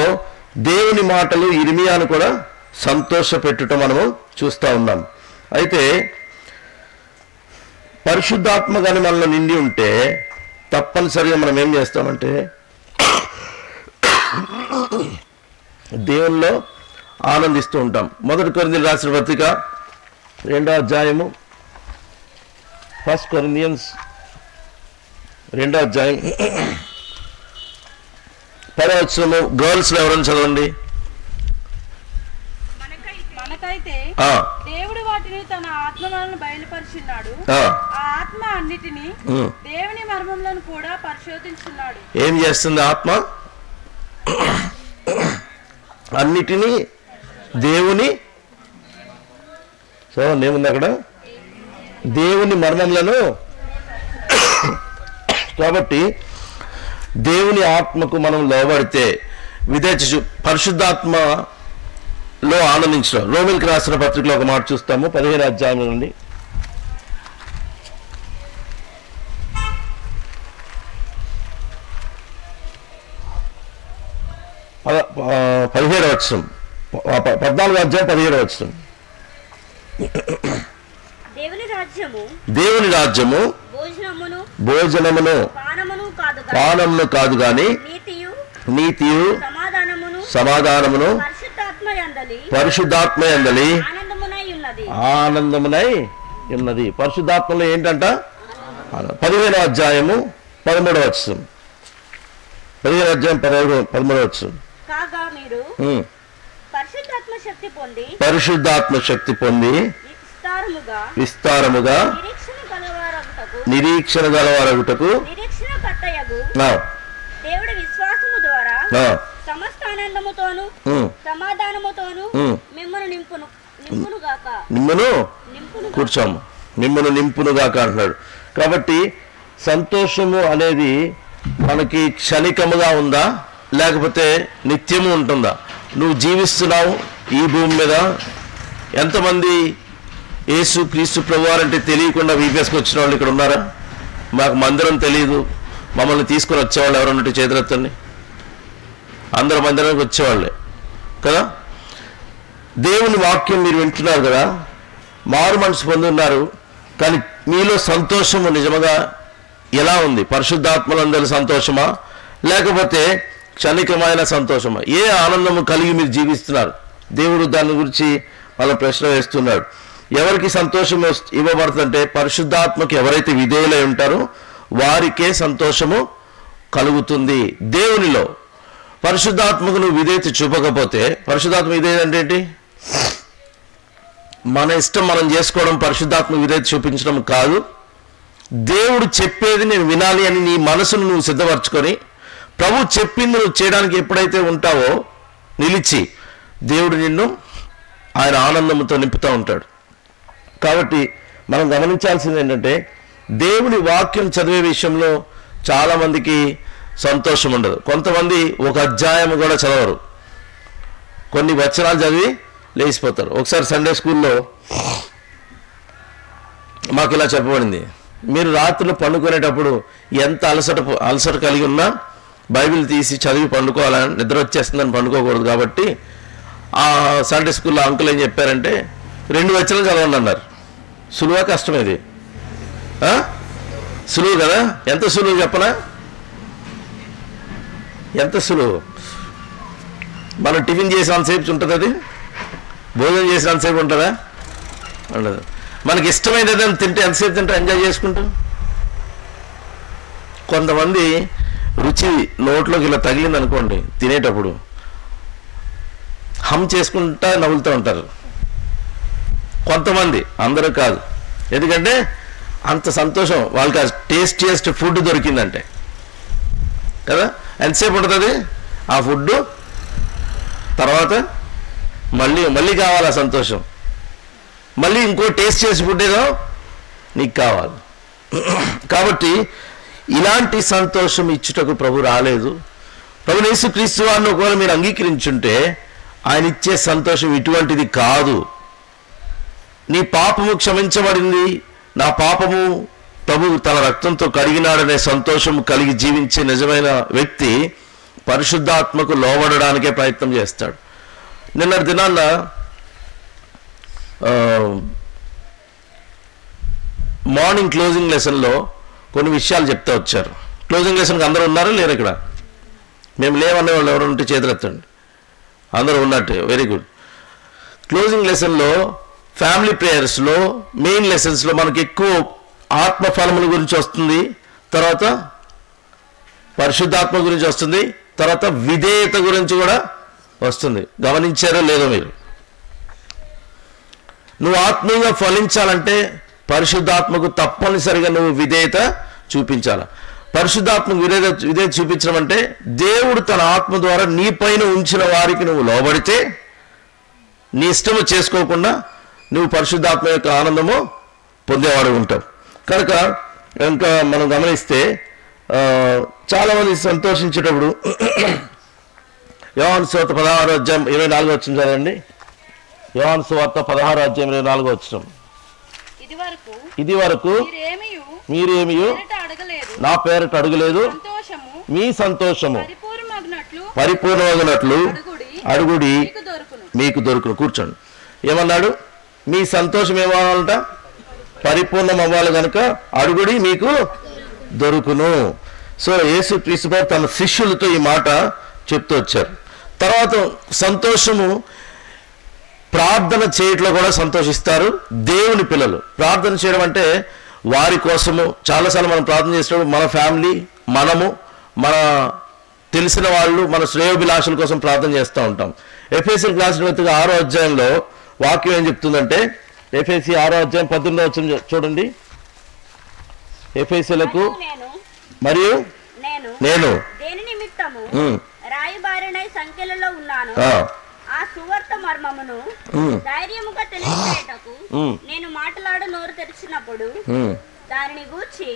దేవుని మాటలు ఇర్మియాను కూడా సంతోషపెట్టుట మనము చూస్తూ ఉన్నాం. అయితే పరిశుద్ధాత్మ కానీ మనలో నిండి ఉంటే తప్పనిసరిగా మనం ఏం చేస్తామంటే దేవుల్లో ఆనందిస్తూ ఉంటాం. 1 కొరింథీయులకు రాసిన పత్రిక 2వ అధ్యాయము, 1 కొరింథియన్స్ 2వ అధ్యాయం 10వ వచనము. గర్ల్స్ ఎవరైనా చదవండి. మనకైతే దేవుడు వాటిని తన ఆత్మ వలన బయలుపరిచున్నాడు. ఆ ఆత్మ అన్నిటిని దేవుని మర్మములను కూడా పరిశోధించున్నాడు. ఏం చేస్తుంది ఆత్మ? అన్నిటినీ దేవుని, సో ఏముంది అక్కడ? దేవుని మర్మములను. కాబట్టి దేవుని ఆత్మకు మనం లోబడితే విధేయత పరిశుద్ధాత్మలో ఆనందించడం. రోమిల్కి రాసిన పత్రికలో ఒక మాట చూస్తాము, 15వ అధ్యాయం నుండి. 17వ వచనం, 14వ అధ్యాయం 17వ వచనం. దేవుని రాజ్యము భోజనమును పానమును కాదు గాని నీతియు సమాధానమును పరిశుద్ధాత్మ యందలి ఆనందమునై ఉన్నది. పరిశుద్ధాత్మలో ఏంటంట? 15వ అధ్యాయము 13వ వచనం. 15వ అధ్యాయం 13వ వచనం. పరిశుద్ధాత్మ శక్తి పొంది విస్తారముగా నిరీక్షణ గలవారగుటకు దేవుడి విశ్వాసము ద్వారా సమస్త ఆనందముతోను సమాధానముతోను మిమ్మును కూర్చోము నిమ్మును నింపునుగాక అంటున్నాడు. కాబట్టి సంతోషము అనేది మనకి క్షణికముగా ఉందా లేకపోతే నిత్యము ఉంటుందా? నువ్వు జీవిస్తున్నావు ఈ భూమి మీద. ఎంతమంది యేసు క్రీస్తు ప్రభువారంటే తెలియకుండా వీపీఎస్కి వచ్చిన వాళ్ళు ఇక్కడ ఉన్నారా? మాకు మందిరం తెలియదు, మమ్మల్ని తీసుకొని వచ్చేవాళ్ళు ఎవరన్నట్టు చేతులెత్తండి. అందరూ మందిరానికి వచ్చేవాళ్ళే కదా. దేవుని వాక్యం మీరు వింటున్నారు కదా, మారు మనసు పొందున్నారు. కానీ మీలో సంతోషము నిజముగా ఎలా ఉంది? పరిశుద్ధాత్మలందరి సంతోషమా లేకపోతే క్షణికమైన సంతోషమా? ఏ ఆనందము కలిగి మీరు జీవిస్తున్నారు? దేవుడు దాని గురించి వాళ్ళ ప్రశ్న వేస్తున్నాడు. ఎవరికి సంతోషం ఇవ్వబడుతుందంటే పరిశుద్ధాత్మకి ఎవరైతే విధేయులై ఉంటారో వారికే సంతోషము కలుగుతుంది దేవునిలో. పరిశుద్ధాత్మకు నువ్వు విధేయత చూపకపోతే, పరిశుద్ధాత్మ విధేయత అంటే ఏంటి? మన ఇష్టం మనం చేసుకోవడం పరిశుద్ధాత్మ విధేయత చూపించడం కాదు. దేవుడు చెప్పేది నేను వినాలి అని నీ మనసును నువ్వు సిద్ధపరచుకొని ప్రభు చెప్పింది నువ్వు చేయడానికి ఎప్పుడైతే ఉంటావో నిలిచి దేవుడు నిన్ను ఆయన ఆనందంతో నింపుతూ ఉంటాడు. కాబట్టి మనం గమనించాల్సింది ఏంటంటే దేవుని వాక్యం చదివే విషయంలో చాలామందికి సంతోషం ఉండదు. కొంతమంది ఒక అధ్యాయం కూడా చదవరు, కొన్ని వచనాలు చదివి లేచిపోతారు. ఒకసారి సండే స్కూల్లో మాకు ఇలా చెప్పబడింది, మీరు రాత్రులు పండుకునేటప్పుడు ఎంత అలసట కలిగి ఉన్నా బైబిల్ తీసి చదివి పండుకోవాలని, నిద్ర వచ్చేస్తుందని పండుకోకూడదు. కాబట్టి ఆ సండే స్కూల్లో అంకుల్ ఏం చెప్పారంటే 2 వచనాలు చదవండి అన్నారు. సులువా కష్టమేది? సులువు కదా. ఎంత సులువు చెప్పనా? ఎంత సులువు. మనం టిఫిన్ చేసినంతసేపు ఉంటుంది, అది భోజనం చేసినంతసేపు ఉంటుందా? ఉండదు. మనకి ఇష్టమైనది తింటే ఎంతసేపు తింటే ఎంజాయ్ చేసుకుంటాం. కొంతమంది రుచి నోట్లోకి ఇలా తగిలింది అనుకోండి, తినేటప్పుడు హమ్ చేసుకుంటా నవ్వులుతూ ఉంటారు. కొంతమంది, అందరూ కాదు. ఎందుకంటే అంత సంతోషం వాళ్ళకి, ఆ టేస్టియస్ట్ ఫుడ్ దొరికిందంటే కదా. ఎంతసేపు ఉంటుంది ఆ ఫుడ్, తర్వాత మళ్ళీ కావాలి ఆ సంతోషం, మళ్ళీ ఇంకో టేస్ట్ చేసి ఫుడ్ ఏదో నీకు కావాలి. కాబట్టి ఇలాంటి సంతోషం ఇచ్చుటకు ప్రభు రాలేదు. ప్రభు యేసుక్రీస్తు వారిని ఒకవేళ మీరు అంగీకరించుంటే ఆయన ఇచ్చే సంతోషం ఇటువంటిది కాదు. నీ పాపము క్షమించబడింది, నా పాపము ప్రభు తన రక్తంతో కడిగినాడనే సంతోషం కలిగి జీవించే నిజమైన వ్యక్తి పరిశుద్ధాత్మకు లోబడడానికే ప్రయత్నం చేస్తాడు. నిన్నటి దినాన్న మార్నింగ్ క్లోజింగ్ లెసన్లో కొన్ని విషయాలు చెప్తా వచ్చారు. క్లోజింగ్ లెసన్కి అందరూ ఉన్నారా లేరు? ఇక్కడ మేము లేవనే వాళ్ళు ఎవరు ఉంటే చేతులెత్తండి. అందరూ ఉన్నట్టే, వెరీ గుడ్. క్లోజింగ్ లెసన్లో ఫ్యామిలీ ప్రేయర్స్లో మెయిన్ లెసన్స్లో మనకి ఎక్కువ ఆత్మఫలముల గురించి వస్తుంది, తర్వాత పరిశుద్ధాత్మ గురించి వస్తుంది, తర్వాత విధేయత గురించి కూడా వస్తుంది. గమనించారో లేదో మీరు? నువ్వు ఆత్మీయంగా ఫలించాలంటే పరిశుద్ధాత్మకు తప్పనిసరిగా నువ్వు విధేయత చూపించాలి. పరిశుద్ధాత్మకు విధేయత చూపించడం అంటే దేవుడు తన ఆత్మ ద్వారా నీ పైన ఉంచిన వారికి నువ్వు లోబడితే నీ ఇష్టము చేసుకోకుండా నువ్వు పరిశుద్ధాత్మ యొక్క ఆనందము పొందేవాడు ఉంటావు. కనుక ఇంకా మనం గమనిస్తే చాలామంది సంతోషించేటప్పుడు యోహాను సువార్త 16వ అధ్యాయం 24వ వచనం చదవండి. యోహాను సువార్త 16వ అధ్యాయం 24వ వచనం. ఇది వరకు మీరేమియు నా పేరట అడగలేదు, మీ సంతోషము పరిపూర్ణమగినట్లు అడుగుడి మీకు దొరుకును. కూర్చోండి. ఏమన్నాడు? మీ సంతోషం ఏమవ్వాలంట? పరిపూర్ణం అవ్వాలి కనుక అడుగుడి మీకు దొరుకును. సో యేసు క్రీస్తు తన శిష్యులతో ఈ మాట చెప్తూ వచ్చారు. తర్వాత సంతోషము ప్రార్థన చేయట్లో కూడా సంతోషిస్తారు దేవుని పిల్లలు. ప్రార్థన చేయడం అంటే వారి కోసము చాలాసార్లు మనం ప్రార్థన చేసినప్పుడు మన ఫ్యామిలీ, మనము, మన తెలిసిన వాళ్ళు, మన శ్రేయోభిలాషుల కోసం ప్రార్థన చేస్తూ ఉంటాం. ఎఫెసీయులకు రాసిన పత్రిక 6వ అధ్యాయంలో వాక్యం ఏం చెప్తుందంటే, ఎఫెసీ 6వ అధ్యాయం 18వ వచనం చూడండి. ఎఫెసీయులకు మరియు నేను దేని నిమిత్తము రాయబారినై సంఖ్యలలో ఉన్నాను, ఆ సువార్త మర్మమును ధైర్యముగా తెలియజేయుటకు నేను మాట్లాడు నోరు తెరిచినప్పుడు దానిని గూర్చి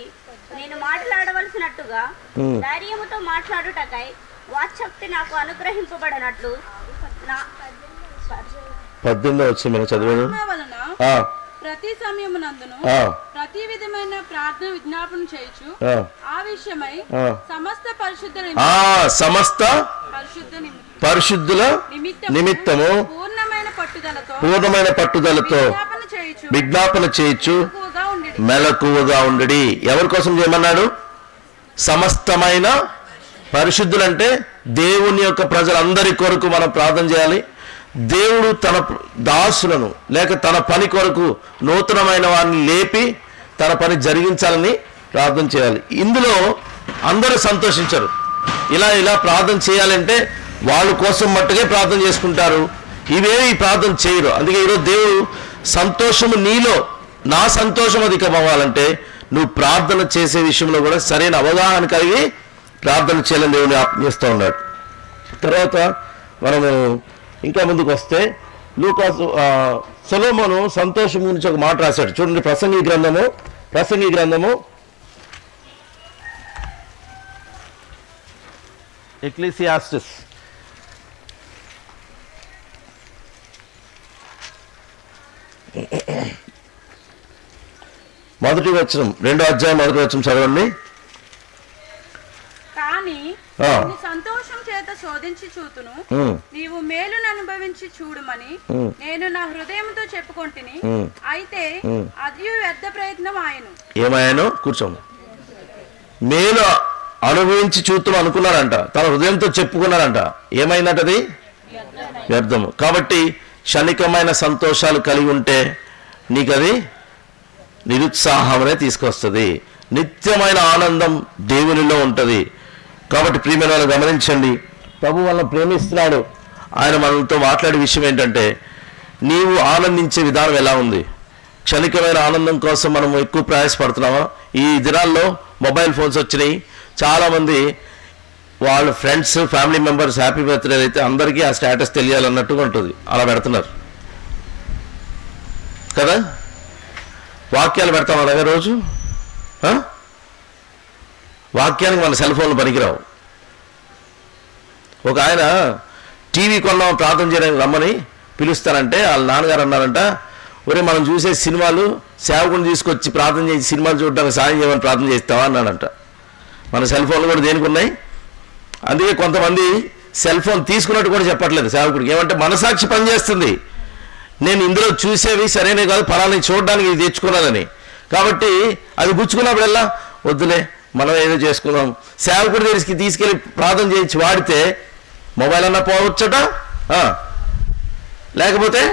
నేను మాట్లాడవలసినట్టుగా ధైర్యముతో మాట్లాడుటకై వాక్శక్తి నాకు అనుగ్రహింపబడినట్లు 18వ వచనం చదివాను. ప్రతి సమయమునందును ప్రతి విధమైన ప్రార్థన విజ్ఞాపన చేయొచ్చు ఆ విషయమై సమస్త పరిశుద్ధుల నిమిత్తము పూర్ణమైన పట్టుదలతో విజ్ఞాపన చేయొచ్చు మెలకువగా ఉండడి. ఎవరి కోసం చేయమన్నాడు? సమస్తమైన పరిశుద్ధులంటే దేవుని యొక్క ప్రజలందరి కొరకు మనం ప్రార్థన చేయాలి. దేవుడు తన దాసులను లేక తన పని కొరకు నూతనమైన వారిని లేపి తన పని జరిగించాలని ప్రార్థన చేయాలి. ఇందులో అందరూ సంతోషించరు. ఇలా ప్రార్థన చేయాలంటే వాళ్ళ కోసం మట్టుకే ప్రార్థన చేసుకుంటారు, ఇవేమి ప్రార్థన చేయరు. అందుకే ఈరోజు దేవుడు సంతోషము నీలో, నా సంతోషం అధికమవ్వాలంటే నువ్వు ప్రార్థన చేసే విషయంలో కూడా సరైన అవగాహన కలిగి ప్రార్థన చేయాలని దేవుని ఆజ్ఞిస్తూ ఉన్నాడు. తర్వాత మనము ఇంకా ముందుకు వస్తే లూకాసు సొలొమోను సంతోషం గురించి ఒక మాట రాశాడు. చూడండి, ప్రసంగి గ్రంథము ఎక్లీసియాస్టిస్ మొదటి వచనం 2వ అధ్యాయం 1వ వచనం చదవండి. సంతోషం చేత శోధించి చూతును, నీవు మేలును అనుభవించి చూడమని నేను నా హృదయంతో చెప్పుకొంటిని. అయితే అది వ్యర్థ ప్రయత్నం ఆయను. ఏమాయను? కూర్చోండి. మేలు అనుభవించి చూద్దాం అనుకున్నారంట, తన హృదయంతో చెప్పుకున్నారంట. ఏమైందటది? వ్యర్థము. కాబట్టి క్షణికమైన సంతోషాలు కలిగి ఉంటే నీకు అది నిరుత్సాహమనే తీసుకొస్తుంది. నిత్యమైన ఆనందం దేవునిలో ఉంటుంది. కాబట్టి ప్రియమైన వాళ్ళు గమనించండి, ప్రభు వాళ్ళని ప్రేమిస్తున్నాడు. ఆయన మనతో మాట్లాడే విషయం ఏంటంటే, నీవు ఆనందించే విధానం ఎలా ఉంది? క్షణికమైన ఆనందం కోసం మనం ఎక్కువ ప్రయాసపడుతున్నామా? ఈ దినాల్లో మొబైల్ ఫోన్స్ వచ్చినాయి. చాలామంది వాళ్ళ friends, family members happy birthday అయితే అందరికీ ఆ స్టేటస్ తెలియాలన్నట్టుగా ఉంటుంది, అలా పెడుతున్నారు కదా. వాక్యాలు పెడతాం అలాగే రోజు. వాక్యానికి మన సెల్ ఫోన్లు పనికిరావు. ఒక ఆయన టీవీ కొన్నాం ప్రార్థన చేయడానికి రమ్మని పిలుస్తారంటే వాళ్ళ నాన్నగారు అన్నారంట, ఒరే మనం చూసే సినిమాలు సేవకుని తీసుకొచ్చి ప్రార్థన చేసి సినిమాలు చూడడానికి సాయం చేయమని ప్రార్థన చేస్తావా అన్నాడంట. మన సెల్ ఫోన్లు కూడా దేనికి ఉన్నాయి? అందుకే కొంతమంది సెల్ ఫోన్ తీసుకున్నట్టు కూడా చెప్పట్లేదు సేవకుడికి. ఏమంటే మనసాక్షి పనిచేస్తుంది, నేను ఇందులో చూసేవి సరైనవి కాదు, ఫలాన్ని చూడడానికి ఇది తెచ్చుకున్నానని. కాబట్టి అది గుచ్చుకున్నప్పుడల్లా వద్దులే మనం ఏదో చేసుకుందాం. సేవకుడి దగ్గరికి తీసుకెళ్ళి ప్రార్థన చేయించి వాడితే మొబైల్ అన్నా పోవచ్చట, లేకపోతే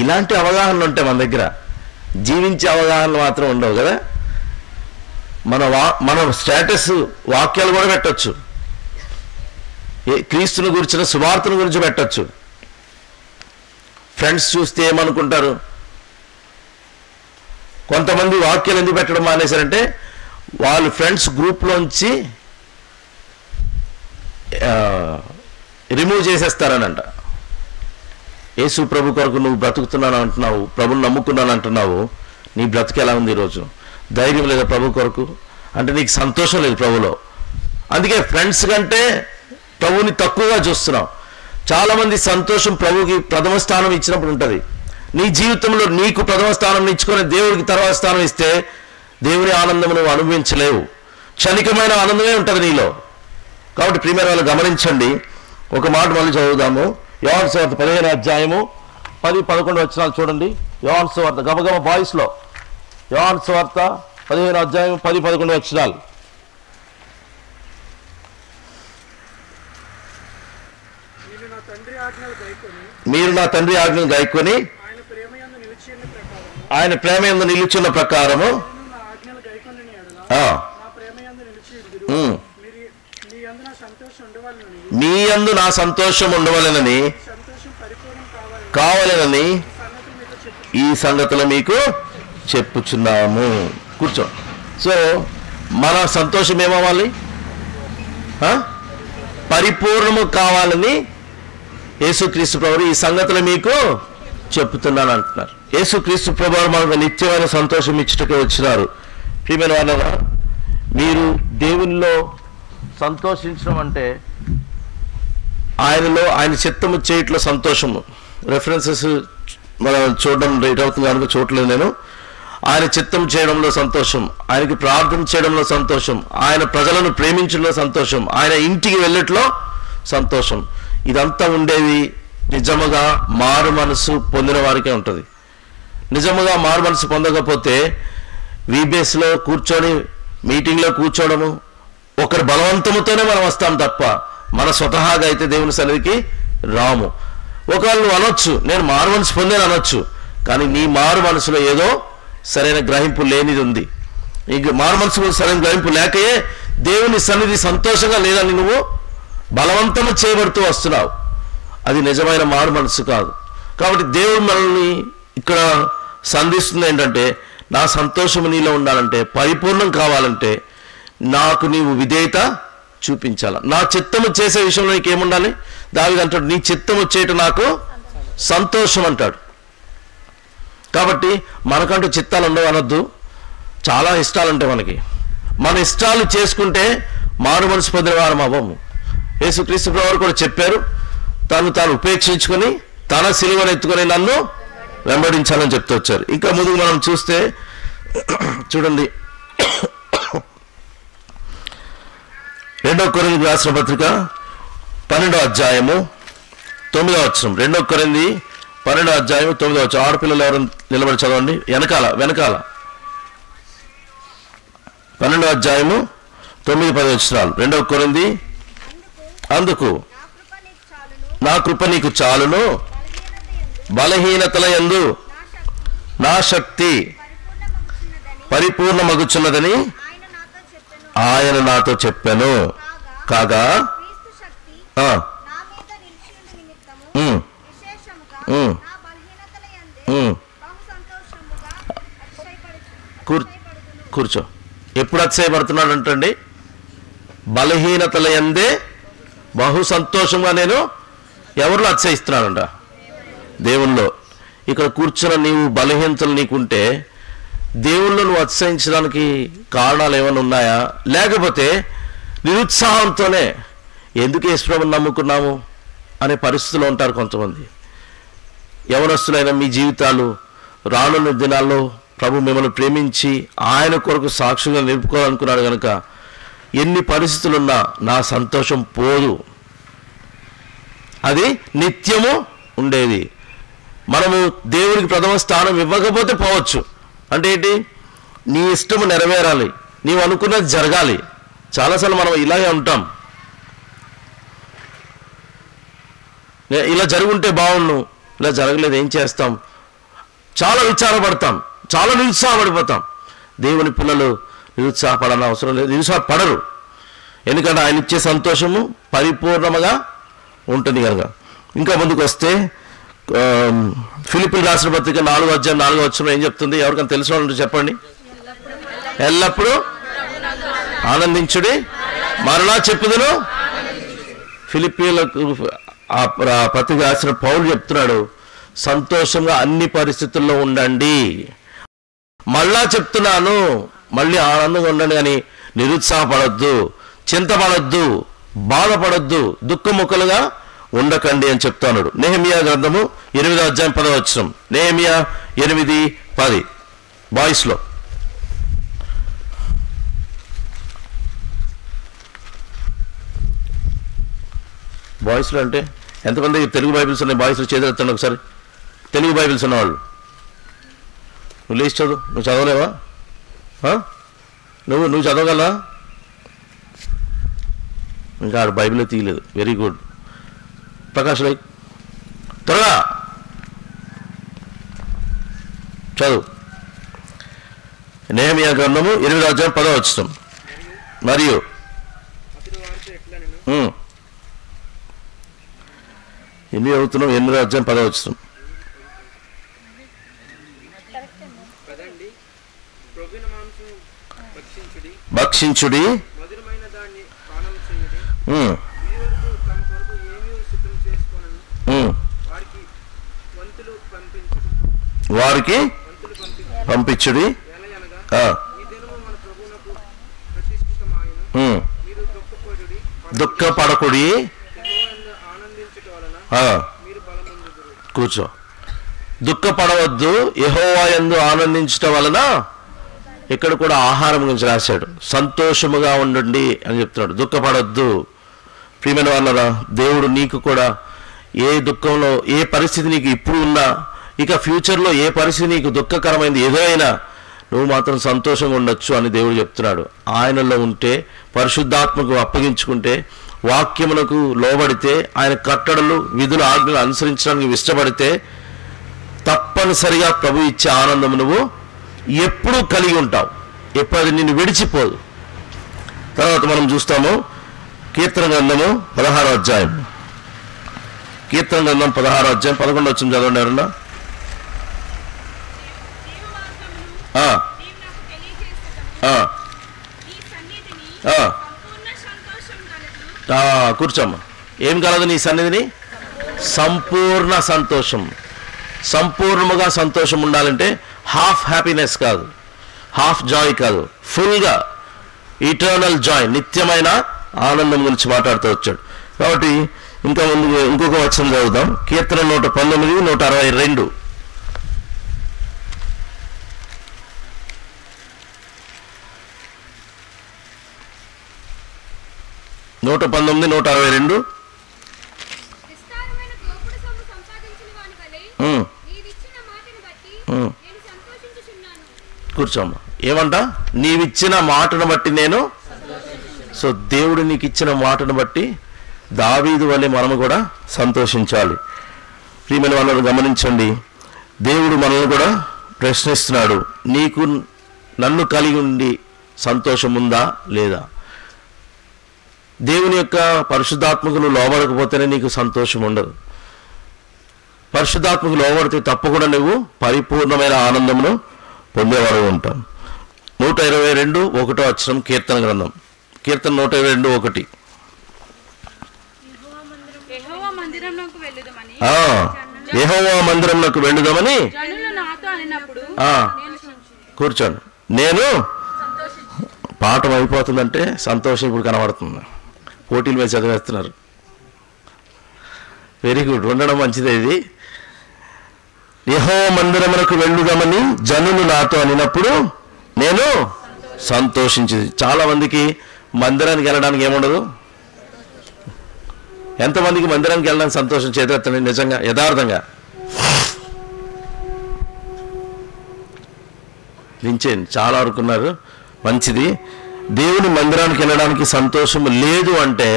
ఇలాంటి అవగాహనలు ఉంటాయి మన దగ్గర. జీవించే అవగాహనలు మాత్రం ఉండవు కదా. మన స్టేటస్ వాక్యాలు కూడా పెట్టచ్చు, క్రీస్తుని గురించిన సువార్తను గురించి పెట్టచ్చు. ఫ్రెండ్స్ చూస్తే ఏమనుకుంటారు? కొంతమంది వాక్యాలు ఎందుకు పెట్టడం మానేశారంటే వాళ్ళు ఫ్రెండ్స్ గ్రూప్లోంచి రిమూవ్ చేసేస్తారనంట. యేసు ప్రభు కొరకు నువ్వు బ్రతుకుతున్నాను అంటున్నావు, ప్రభుని నమ్ముకున్నాను అంటున్నావు, నీ బ్రతుకు ఎలా ఉంది ఈరోజు? ధైర్యం లేదా ప్రభు కొరకు? అంటే నీకు సంతోషం లేదు ప్రభులో. అందుకే ఫ్రెండ్స్ కంటే ప్రభుని తక్కువగా చూస్తున్నావు. చాలామంది సంతోషం ప్రభుకి ప్రథమ స్థానం ఇచ్చినప్పుడు ఉంటుంది. నీ జీవితంలో నీకు ప్రథమ స్థానం ఇచ్చుకొని దేవుడికి తర్వాత స్థానం ఇస్తే దేవుని ఆనందం నువ్వు అనుభవించలేవు. క్షణికమైన ఆనందమే ఉంటుంది నీలో. కాబట్టి ప్రియమైన వాళ్ళు గమనించండి. ఒక మాట మళ్ళీ చదువుదాము. యోహాను సువార్త 15వ అధ్యాయము 10-11 వచనాలు చూడండి. యోహాను సువార్త గబగబ వాయిస్లో. యోహాను సువార్త 15వ అధ్యాయం 10-11 వచనాలు. మీరు నా తండ్రి ఆజ్ఞలు గైకొని ఆయన ప్రేమ యందు నిలుచున్న ప్రకారము మీ యందు నా సంతోషం ఉండవలెనని కావాలనని ఈ సంగతులు మీకు చెప్పుచున్నాము. కూర్చో. సో మన సంతోషం ఏమవ్వాలి? పరిపూర్ణము కావాలని యేసుక్రీస్తు ప్రభువు ఈ సంగతులు మీకు చెప్తున్నాను అంటున్నారు. యేసుక్రీస్తు ప్రభువు మనకు నిత్యమైన సంతోషం ఇచ్చుటకే వచ్చినారు. ప్రియమైన వాళ్ళ, మీరు దేవునిలో సంతోషించడం అంటే ఆయనలో ఆయన చిత్తము చేయట్లో సంతోషము. రెఫరెన్సెస్ మనం చూడడం రైట్ అవుతుంది కనుక చూడలేదు నేను. ఆయన చిత్తం చేయడంలో సంతోషం, ఆయనకి ప్రార్థన చేయడంలో సంతోషం, ఆయన ప్రజలను ప్రేమించడంలో సంతోషం, ఆయన ఇంటికి వెళ్ళట్లో సంతోషం. ఇదంతా ఉండేది నిజముగా మారు మనసు పొందిన వారికే ఉంటుంది. నిజముగా మారు మనసు పొందకపోతే వీబేస్లో కూర్చొని మీటింగ్లో కూర్చోవడము ఒకరి బలవంతముతోనే మనం వస్తాం తప్ప మన స్వతహాగా అయితే దేవుని సన్నిధికి రాము. ఒకవేళ నువ్వు అనొచ్చు నేను మారు మనసు పొందాను అనొచ్చు, కానీ నీ మారు మనసులో ఏదో సరైన గ్రహింపు లేనిది ఉంది. ఇంక మారు మనసు సరైన గ్రహింపు లేకయే దేవుని సన్నిధి సంతోషంగా లేదని నువ్వు బలవంతము చేయబడుతూ వస్తున్నావు. అది నిజమైన మారు మనసు కాదు. కాబట్టి దేవుడు మనల్ని ఇక్కడ సంధిస్తుంది ఏంటంటే, నా సంతోషము నీలో ఉండాలంటే, పరిపూర్ణం కావాలంటే నాకు నీవు విధేయత చూపించాల. నా చిత్తము చేసే విషయంలో నీకు ఏముండాలి? దావీదు అంటాడు, నీ చిత్తము చేయటం నాకు సంతోషం అంటాడు. కాబట్టి మనకంటూ చిత్తాలు ఉండవు అనొద్దు. చాలా ఇష్టాలు ఉంటాయి మనకి. మన ఇష్టాలు చేసుకుంటే మారు మనసు పొందిన వారం అవ్వము. యేసుక్రీస్తు ప్రభువు కూడా చెప్పారు, తాను ఉపేక్షించుకొని తన సిలువను ఎత్తుకొని నన్ను వెంబడించాలని చెప్తూ వచ్చారు. ఇంకా ముందుకు మనం చూస్తే చూడండి, 2 కొరింథీ రాసిన పత్రిక 12వ అధ్యాయము 9వ వచనం. 2 కొరింథీ 12వ అధ్యాయము 9వ వచనం. ఆడపిల్లలు ఎవరు నిలబడి చదవండి. వెనకాల 12వ అధ్యాయము 9-10 వచనాలు. 2 కొరింథీ. అందుకు నా కృప నీకు చాలును, బలహీనతల యందు నా శక్తి పరిపూర్ణమగుచున్నదని ఆయన నాతో చెప్పాను. కాగా కూర్చో. ఎప్పుడు అతిశయపడుతున్నాడు అంటండి? బలహీనతల యందే బహు సంతోషంగా నేను ఎవరిలో అతిశయిస్తున్నానంట? దేవుల్లో. ఇక్కడ కూర్చున్న నీవు బలహీనతలు నీకుంటే దేవుళ్ళు నువ్వు అతిశయించడానికి కారణాలు ఏమైనా ఉన్నాయా? లేకపోతే నిరుత్సాహంతోనే ఎందుకు యేసుప్రభుని నమ్ముకున్నాము అనే పరిస్థితిలో ఉంటారు కొంతమంది. యవనస్తులైన మీ జీవితాలు రానున్న దినాల్లో ప్రభు మిమ్మల్ని ప్రేమించి ఆయన కొరకు సాక్షులుగా నిలుపుకోవాలనుకున్నాడు కనుక ఎన్ని పరిస్థితులున్నా నా సంతోషం పోదు, అది నిత్యము ఉండేది. మనము దేవునికి ప్రథమ స్థానం ఇవ్వకపోతే పోవచ్చు. అంటే ఏంటి? నీ ఇష్టము నెరవేరాలి, నీవు అనుకున్నది జరగాలి. చాలాసార్లు మనం ఇలాగే ఉంటాం, ఇలా జరుగుంటే బాగుండు, ఇలా జరగలేదు ఏం చేస్తాం, చాలా విచారపడతాం, చాలా నిరుత్సాహపడిపోతాం. దేవుని పిల్లలు నిరుత్సాహపడాలని అవసరం లేదు, నిరుత్సాహపడరు. ఎందుకంటే ఆయన ఇచ్చే సంతోషము పరిపూర్ణముగా ఉంటుంది కనుక. ఇంకా ముందుకు వస్తే ఫిలిప్పీయులకు రాసిన పత్రిక 4:4 ఏం చెప్తుంది? ఎవరికైనా తెలిసిన వాళ్ళు చెప్పండి. ఎల్లప్పుడూ ఆనందించుడి, మరలా చెప్పుదును. ఫిలిప్పీయులకు ఆ పత్రిక రాసిన పౌలు చెప్తున్నాడు, సంతోషంగా అన్ని పరిస్థితుల్లో ఉండండి. మళ్ళా చెప్తున్నాను, మళ్ళీ ఆనందంగా ఉండండి, కానీ నిరుత్సాహపడద్దు, చింతపడద్దు, బాధపడద్దు, దుఃఖముఖలుగా ఉండకండి అని చెప్తున్నాడు. నెహెమియా గ్రంథము 8:10. నెహెమియా 8:10 బాయ్స్లో. బాయ్స్లో అంటే ఎంతమంది తెలుగు బైబిల్స్ ఉన్నాయి? బాయ్స్లో చేతులెత్తండి ఒకసారి. తెలుగు బైబిల్స్ ఉన్నవాళ్ళు నువ్వు లేచి చదువు. నువ్వు చదవలేవా? నువ్వు చదవగలరా? ఇంకా ఆడు బైబిల్లో తీయలేదు. Very good. ప్రకాష్ లైక్ త్వరగా చదువు. నెహెమియా గ్రంథము 8:10. మరియు ఎన్ని చదువుతున్నాం? 8:10. భక్షించుడి, వారికి పంపించుడి, దుఃఖపడకుడి. కూర్చో. దుఃఖపడవద్దు, యెహోవా యందు ఆనందించటం వలన. ఇక్కడ కూడా ఆహారం గురించి రాశాడు. సంతోషముగా ఉండండి అని చెప్తున్నాడు, దుఃఖపడవద్దు. ప్రియమైన వాళ్ళరా, దేవుడు నీకు కూడా ఏ దుఃఖంలో, ఏ పరిస్థితి నీకు ఇప్పుడు ఉన్నా, ఇక ఫ్యూచర్లో ఏ పరిస్థితి నీకు దుఃఖకరమైంది ఏదైనా, నువ్వు మాత్రం సంతోషంగా ఉండొచ్చు అని దేవుడు చెప్తున్నాడు. ఆయనలో ఉంటే, పరిశుద్ధాత్మకు అప్పగించుకుంటే, వాక్యములకు లోబడితే, ఆయన కట్టడలు విధులు ఆజ్ఞలు అనుసరించడానికి ఇష్టపడితే తప్పనిసరిగా ప్రభు ఇచ్చే ఆనందం నువ్వు ఎప్పుడూ కలిగి ఉంటావు. ఎప్పుడు అది నిన్ను విడిచిపోదు. తర్వాత మనం చూస్తాము కీర్తన గ్రంథము 16వ అధ్యాయం. కీర్తన గ్రంథం 16వ అధ్యాయం 11 వచ్చింది చదవండి ఎవరన్నా. కూర్చోమ్మా. ఏం కలదు నీ సన్నిధిని? సంపూర్ణ సంతోషం. సంపూర్ణముగా సంతోషం ఉండాలంటే హాఫ్ హ్యాపీనెస్ కాదు, హాఫ్ జాయ్ కాదు, ఫుల్గా ఇటర్నల్ జాయ్, నిత్యమైన ఆనందం గురించి మాట్లాడుతూ వచ్చాడు. కాబట్టి ఇంకా ముందు ఇంకొక వచనం చదువుదాం. కీర్తన 119, 162. 119, 162. కూర్చోమ్మా. ఏమంట? నీవిచ్చిన మాటను బట్టి నేను. సో దేవుడు నీకు ఇచ్చిన మాటను బట్టి దావీదు వలె మనము కూడా సంతోషించాలి. ప్రియమైన వాళ్ళని గమనించండి, దేవుడు మనల్ని కూడా ప్రశ్నిస్తున్నాడు, నీకు నన్ను కలిగి ఉండి సంతోషం ఉందా లేదా? దేవుని యొక్క పరిశుద్ధాత్మకు నువ్వు లోబడకపోతేనే నీకు సంతోషం ఉండదు. పరిశుద్ధాత్మకు లోబడితే తప్పకుండా నువ్వు పరిపూర్ణమైన ఆనందమును పొందేవాడు ఉంటాం. 122, 1 కీర్తన గ్రంథం. కీర్తన 122, 1. యెహోవా మందిరంలోకి వెళ్ళుదామని కూర్చోండి. నేను పాఠం అయిపోతుందంటే సంతోషం ఇప్పుడు కనబడుతుంది. పోటీల మీద చదివేస్తున్నారు. వెరీ గుడ్, ఉండడం మంచిదే. ఇది యెహోవా మందిరమునకు వెళ్ళుదామని జనులు నాతో అనినప్పుడు నేను సంతోషించింది. చాలా మందికి మందిరానికి వెళ్ళడానికి ఏముండదు. ఎంతమందికి మందిరానికి వెళ్ళడానికి సంతోషం? చేతులెత్తండి నిజంగా యథార్థంగా. దించేయండి. చాలా వరకు ఉన్నారు. మంచిది. దేవుని మందిరానికి వెళ్ళడానికి సంతోషం లేదు అంటే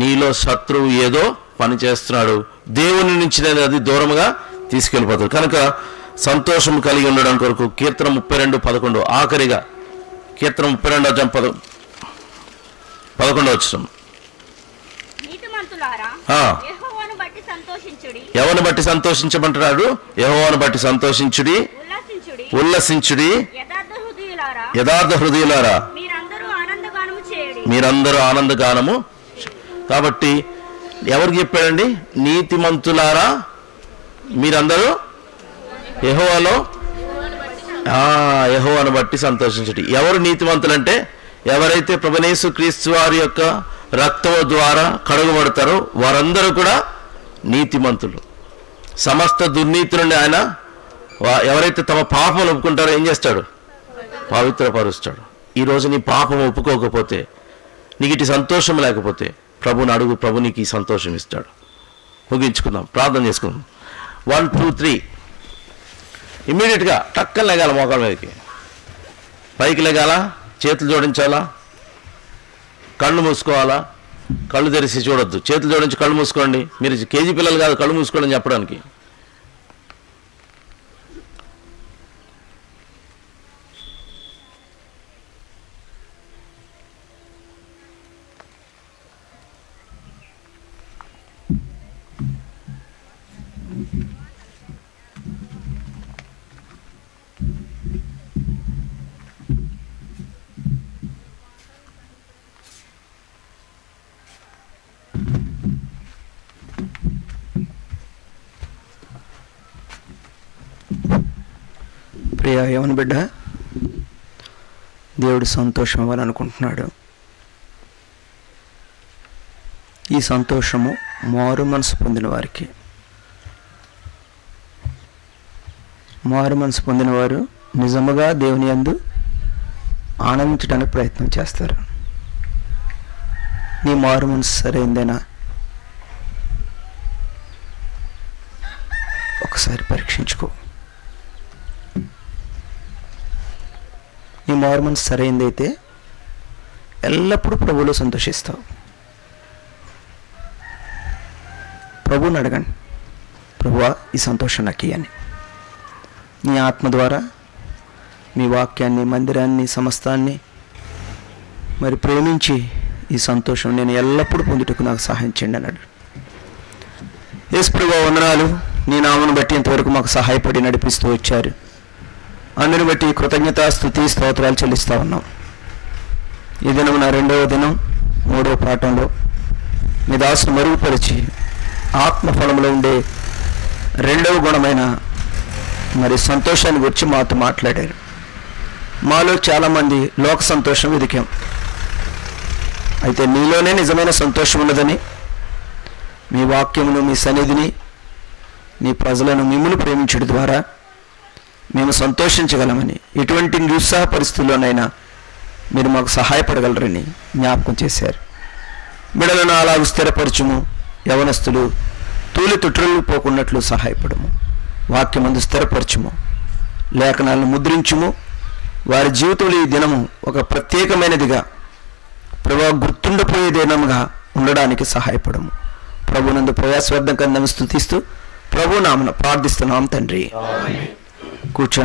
నీలో శత్రువు ఏదో పని చేస్తున్నాడు. దేవుని నుంచి నేను అది దూరంగా తీసుకెళ్ళిపోతాడు. కనుక సంతోషం కలిగి ఉండడం కొరకు కీర్తన 32:11 ఆఖరిగా కీర్తన 32:11 వచ్చిన ఎవరిని బట్టి సంతోషించమంటున్నాడు? యెహోవాను బట్టి సంతోషించుడి, ఉల్లసించుడి, యథార్థ హృదయులారా మీరందరూ ఆనందగానము. కాబట్టి ఎవరికి చెప్పాడండి? నీతిమంతులారా మీరందరూ యెహోవాను బట్టి సంతోషించుడి. ఎవరు నీతిమంతులంటే ఎవరైతే ప్రభుయేసు క్రీస్తు వారి యొక్క రక్తము ద్వారా కడుగబడతారో వారందరూ కూడా నీతిమంతులు. సమస్త దుర్నీతి నుండి ఆయన ఎవరైతే తమ పాపం ఒప్పుకుంటారో ఏం చేస్తాడు? పవిత్రపరుస్తాడు. ఈరోజు నీ పాపం ఒప్పుకోకపోతే, నీకు ఇటు సంతోషం లేకపోతే ప్రభుని అడుగు, ప్రభు నీకు ఈ సంతోషం ఇస్తాడు. ముగించుకుందాం, ప్రార్థన చేసుకుందాం. 1 2 3 ఇమ్మీడియట్గా టక్కన లెగాల, మోకాల మీదకి పైకి లెగాల, చేతులు జోడించాలా, కళ్ళు మూసుకోవాలా. కళ్ళు తెరిచి చూడొద్దు, చేతులు జోడించి కళ్ళు మూసుకోండి. మీరు కేజీ పిల్లలు కాదు కళ్ళు మూసుకోండి అని చెప్పడానికి. ప్రియ యవన బిడ్డ, దేవుడు సంతోషం ఇవ్వాలనుకుంటున్నాడు. ఈ సంతోషము మారు మనసు పొందిన వారికి. మారు మనసు పొందిన వారు నిజముగా దేవుని యందు ఆనందించడానికి ప్రయత్నం చేస్తారు. నీ మారు మనసు సరైందేనా? ఒకసారి పరీక్షించుకో. నీ మారు మనసు సరైందైతే ఎల్లప్పుడూ ప్రభువులో సంతోషిస్తావు. ప్రభువుని అడగండి, ప్రభువా ఈ సంతోషం నాకు ఇయ్యని. నీ ఆత్మ ద్వారా మీ వాక్యాన్ని, మందిరాన్ని, సమస్తాన్ని మరి ప్రేమించి ఈ సంతోషం నేను ఎల్లప్పుడూ పొందుటకు నాకు సహాయం చేయండి అన్నాడు. యేసు ప్రభువా వందనాలు, నీ నామను బట్టి ఇంతవరకు మాకు సహాయపడి నడిపిస్తూ వచ్చారు. అందుని బట్టి కృతజ్ఞత, స్తుతి, స్తోత్రాలు చెల్లిస్తూ ఉన్నాం. ఈ దినం నా 2వ దినం 3వ పాఠంలో మీ దాసును మరుగుపరిచి ఆత్మఫలంలో ఉండే 2వ గుణమైన మరి సంతోషాన్ని గురించి మాతో మాట్లాడారు. మాలో చాలామంది లోక సంతోషం వెతికాం. అయితే మీలోనే నిజమైన సంతోషం ఉన్నదని, మీ వాక్యమును, మీ సన్నిధిని, నీ ప్రజలను మిమ్మల్ని ప్రేమించడం ద్వారా మేము సంతోషించగలమని, ఎటువంటి నిరుత్సాహ పరిస్థితుల్లోనైనా మీరు మాకు సహాయపడగలరని జ్ఞాపకం చేశారు. బిడలను అలాగూ స్థిరపరచుము, యవనస్తులు తూలి తొట్టులు పోకున్నట్లు సహాయపడము, వాక్యమందు స్థిరపరచుము, లేఖనాలను ముద్రించుము. వారి జీవితంలో ఈ దినము ఒక ప్రత్యేకమైనదిగా, ప్రభు గుర్తుండిపోయే దినముగా ఉండడానికి సహాయపడము. ప్రభునందు ప్రయాసవర్ధం కింద స్తుతిస్తూ ప్రభు నామన ప్రార్థిస్తున్నాం తండ్రి. కూర్చోండి.